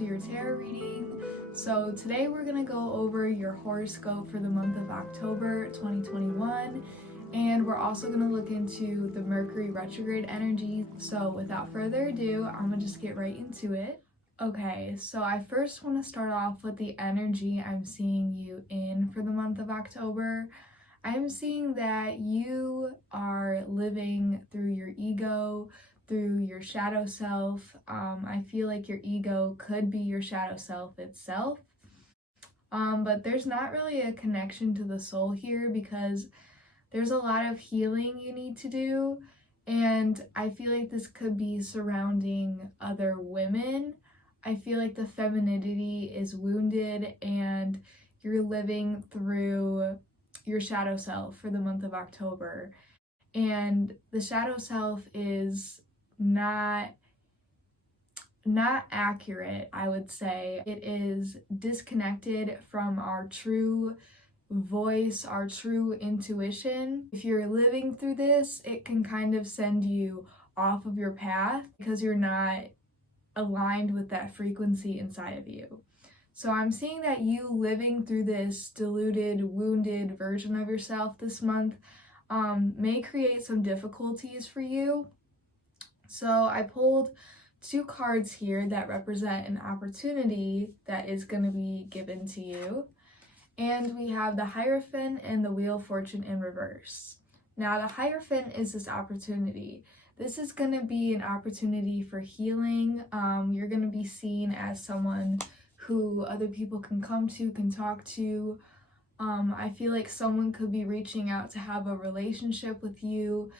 to your tarot reading. So today we're going to go over your horoscope for the month of October 2021, and we're also going to look into the Mercury retrograde energy. So without further ado, I'm going to just get right into it. Okay, so I first want to start off with the energy I'm seeing you in for the month of October. I'm seeing that you are living through your ego, through your shadow self. I feel like your ego could be your shadow self itself. But there's not really a connection to the soul here because there's a lot of healing you need to do. And I feel like this could be surrounding other women. I feel like the femininity is wounded and you're living through your shadow self for the month of October. And the shadow self is not accurate, I would say. It is disconnected from our true voice, our true intuition. If you're living through this, it can kind of send you off of your path because you're not aligned with that frequency inside of you. So I'm seeing that you living through this diluted, wounded version of yourself this month may create some difficulties for you. So I pulled two cards here that represent an opportunity that is going to be given to you. And we have the Hierophant and the Wheel of Fortune in reverse. Now the Hierophant is this opportunity. This is going to be an opportunity for healing. You're going to be seen as someone who other people can come to, can talk to. I feel like someone could be reaching out to have a relationship with you.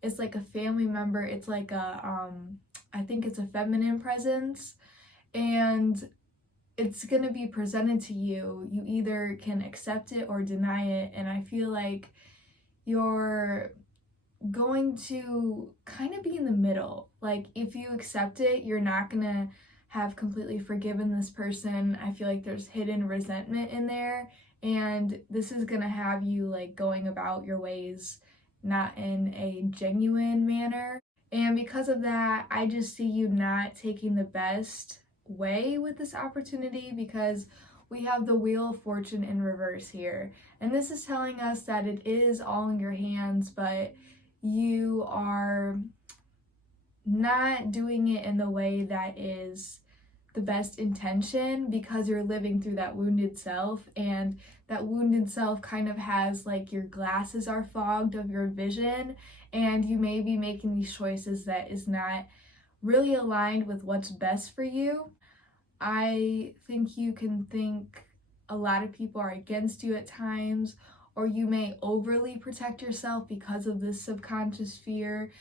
It's like a family member. It's like I think it's a feminine presence, and it's going to be presented to you. You either can accept it or deny it, and I feel like you're going to kind of be in the middle. Like if you accept it, you're not going to have completely forgiven this person. I feel like there's hidden resentment in there, and this is going to have you like going about your ways not in a genuine manner. And because of that, I just see you not taking the best way with this opportunity because we have the Wheel of Fortune in reverse here. And this is telling us that it is all in your hands, but you are not doing it in the way that is the best intention because you're living through that wounded self, and that wounded self kind of has like your glasses are fogged of your vision, and you may be making these choices that is not really aligned with what's best for you. I think you can think a lot of people are against you at times, or you may overly protect yourself because of this subconscious fear.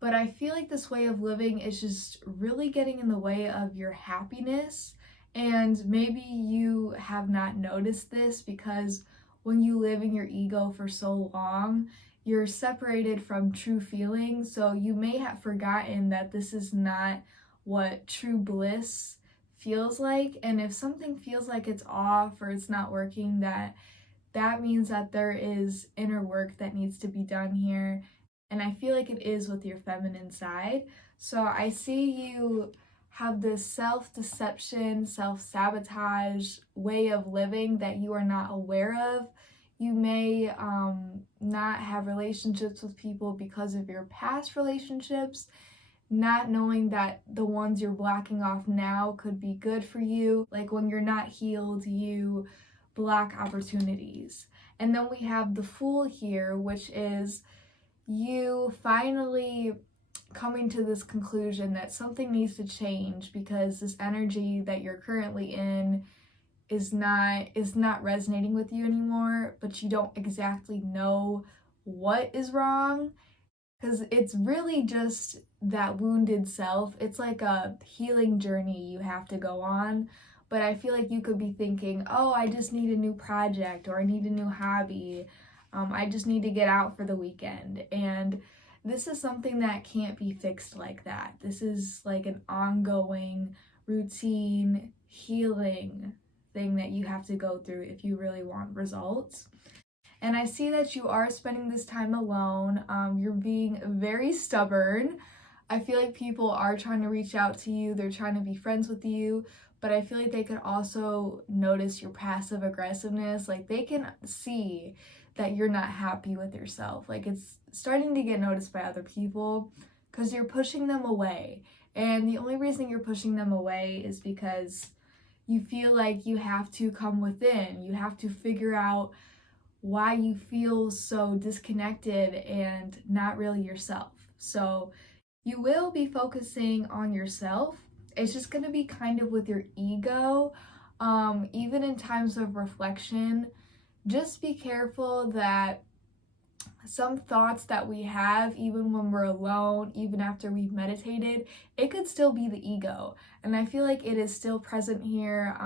But I feel like this way of living is just really getting in the way of your happiness. And maybe you have not noticed this because when you live in your ego for so long, you're separated from true feelings. So you may have forgotten that this is not what true bliss feels like. And if something feels like it's off or it's not working, that means that there is inner work that needs to be done here. And I feel like it is with your feminine side. So I see you have this self-deception, self-sabotage way of living that you are not aware of. You may not have relationships with people because of your past relationships, not knowing that the ones you're blocking off now could be good for you. Like when you're not healed, you block opportunities. And then we have the Fool here, which is you finally coming to this conclusion that something needs to change because this energy that you're currently in is not resonating with you anymore, but you don't exactly know what is wrong because it's really just that wounded self. It's like a healing journey you have to go on. But I feel like you could be thinking, oh, I just need a new project, or I need a new hobby. I just need to get out for the weekend. And this is something that can't be fixed like that. This is like an ongoing routine healing thing that you have to go through if you really want results. And I see that you are spending this time alone. You're being very stubborn. I feel like people are trying to reach out to you, they're trying to be friends with you, but I feel like they could also notice your passive aggressiveness. Like they can see that you're not happy with yourself. Like it's starting to get noticed by other people because you're pushing them away. And the only reason you're pushing them away is because you feel like you have to come within. You have to figure out why you feel so disconnected and not really yourself. So you will be focusing on yourself. It's just going to be kind of with your ego. Even in times of reflection, just be careful that some thoughts that we have, even when we're alone, even after we've meditated, it could still be the ego. And I feel like it is still present here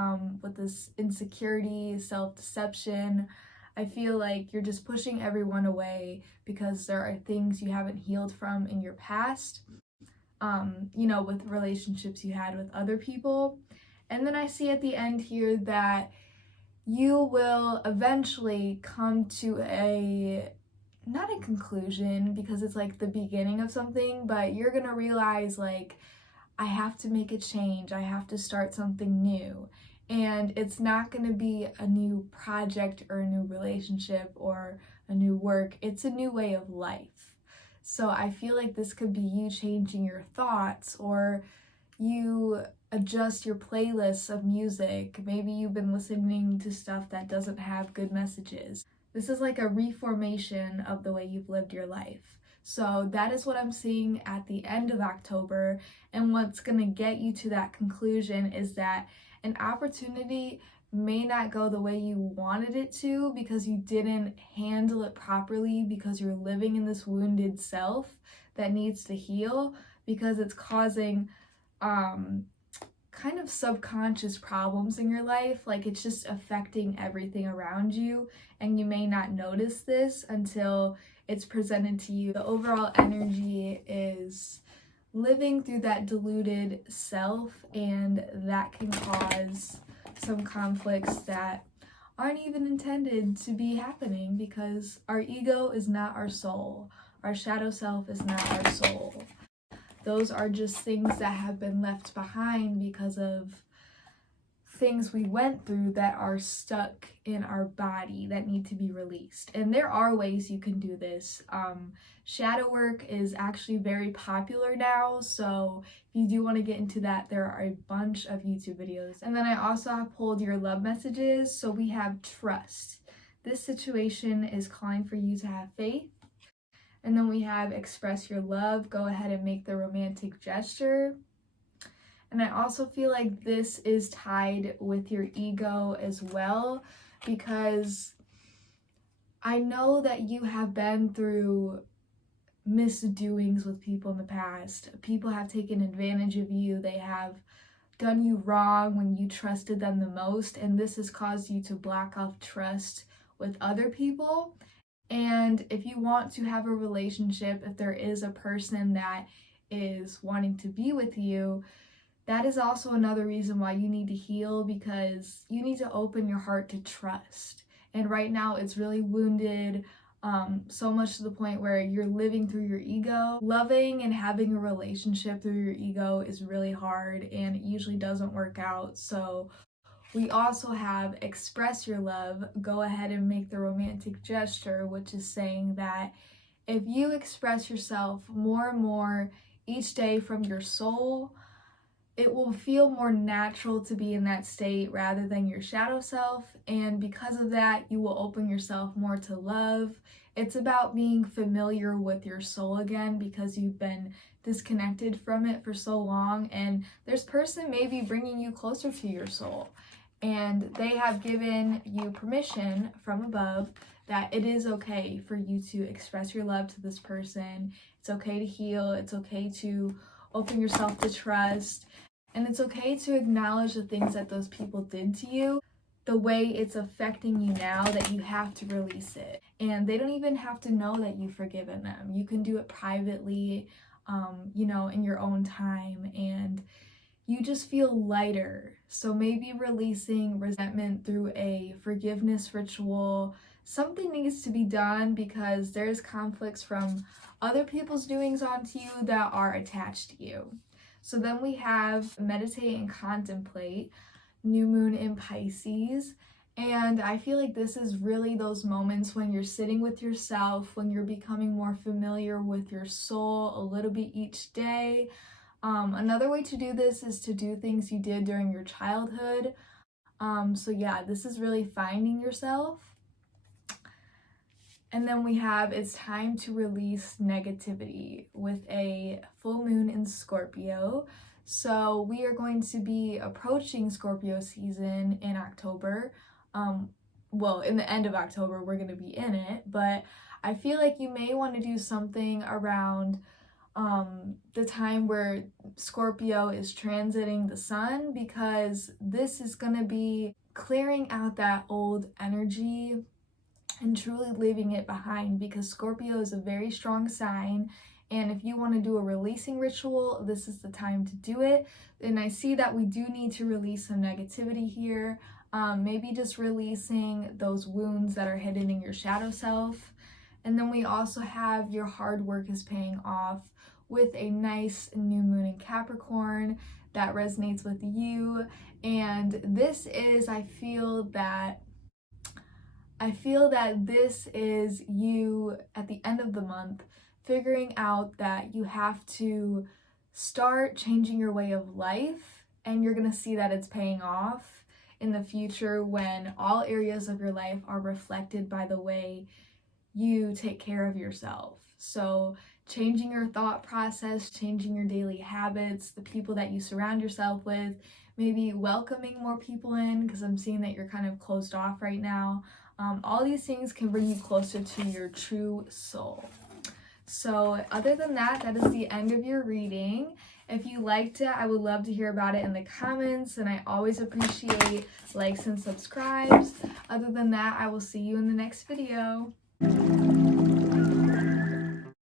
with this insecurity, self-deception. I feel like you're just pushing everyone away because there are things you haven't healed from in your past, with relationships you had with other people. And then I see at the end here that you will eventually come to not a conclusion because it's like the beginning of something, but you're gonna realize like, I have to make a change, I have to start something new. And it's not gonna be a new project or a new relationship or a new work, it's a new way of life. So I feel like this could be you changing your thoughts, or you adjust your playlists of music. Maybe you've been listening to stuff that doesn't have good messages. This is like a reformation of the way you've lived your life. So that is what I'm seeing at the end of October. And what's going to get you to that conclusion is that an opportunity may not go the way you wanted it to because you didn't handle it properly, because you're living in this wounded self that needs to heal, because it's causing kind of subconscious problems in your life. Like it's just affecting everything around you, and you may not notice this until it's presented to you. The overall energy is living through that deluded self, and that can cause some conflicts that aren't even intended to be happening, because our ego is not our soul. Our shadow self is not our soul. Those are just things that have been left behind because of things we went through that are stuck in our body that need to be released. And there are ways you can do this. Shadow work is actually very popular now, so if you do want to get into that, there are a bunch of YouTube videos. And then I also have pulled your love messages. So we have trust. This situation is calling for you to have faith. And then we have express your love. Go ahead and make the romantic gesture. And I also feel like this is tied with your ego as well, because I know that you have been through misdoings with people in the past. People have taken advantage of you. They have done you wrong when you trusted them the most. And this has caused you to block off trust with other people. And if you want to have a relationship, if there is a person that is wanting to be with you, that is also another reason why you need to heal, because you need to open your heart to trust. And right now it's really wounded, so much to the point where you're living through your ego. Loving and having a relationship through your ego is really hard, and it usually doesn't work out. So we also have express your love. Go ahead and make the romantic gesture, which is saying that if you express yourself more and more each day from your soul, it will feel more natural to be in that state rather than your shadow self. And because of that, you will open yourself more to love. It's about being familiar with your soul again, because you've been disconnected from it for so long. And this person may be bringing you closer to your soul. And they have given you permission from above that it is okay for you to express your love to this person. It's okay to heal. It's okay to open yourself to trust. And it's okay to acknowledge the things that those people did to you, the way it's affecting you now, that you have to release it. And they don't even have to know that you've forgiven them. You can do it privately, in your own time, and you just feel lighter. So maybe releasing resentment through a forgiveness ritual, something needs to be done because there's conflicts from other people's doings onto you that are attached to you. So then we have meditate and contemplate, new moon in Pisces. And I feel like this is really those moments when you're sitting with yourself, when you're becoming more familiar with your soul a little bit each day. Another way to do this is to do things you did during your childhood. So yeah, this is really finding yourself. And then we have it's time to release negativity with a full moon in Scorpio. So we are going to be approaching Scorpio season in October. Well, in the end of October, we're going to be in it, but I feel like you may want to do something around the time where Scorpio is transiting the sun, because this is going to be clearing out that old energy and truly leaving it behind, because Scorpio is a very strong sign, and if you want to do a releasing ritual, this is the time to do it. And I see that we do need to release some negativity here, maybe just releasing those wounds that are hidden in your shadow self. And then we also have your hard work is paying off with a nice new moon in Capricorn that resonates with you. And this is, I feel that this is you at the end of the month figuring out that you have to start changing your way of life, and you're going to see that it's paying off in the future when all areas of your life are reflected by the way you take care of yourself. So changing your thought process, changing your daily habits, the people that you surround yourself with, maybe welcoming more people in, because I'm seeing that you're kind of closed off right now. All these things can bring you closer to your true soul. So other than that, that is the end of your reading. If you liked it, I would love to hear about it in the comments, and I always appreciate likes and subscribes. Other than that, I will see you in the next video.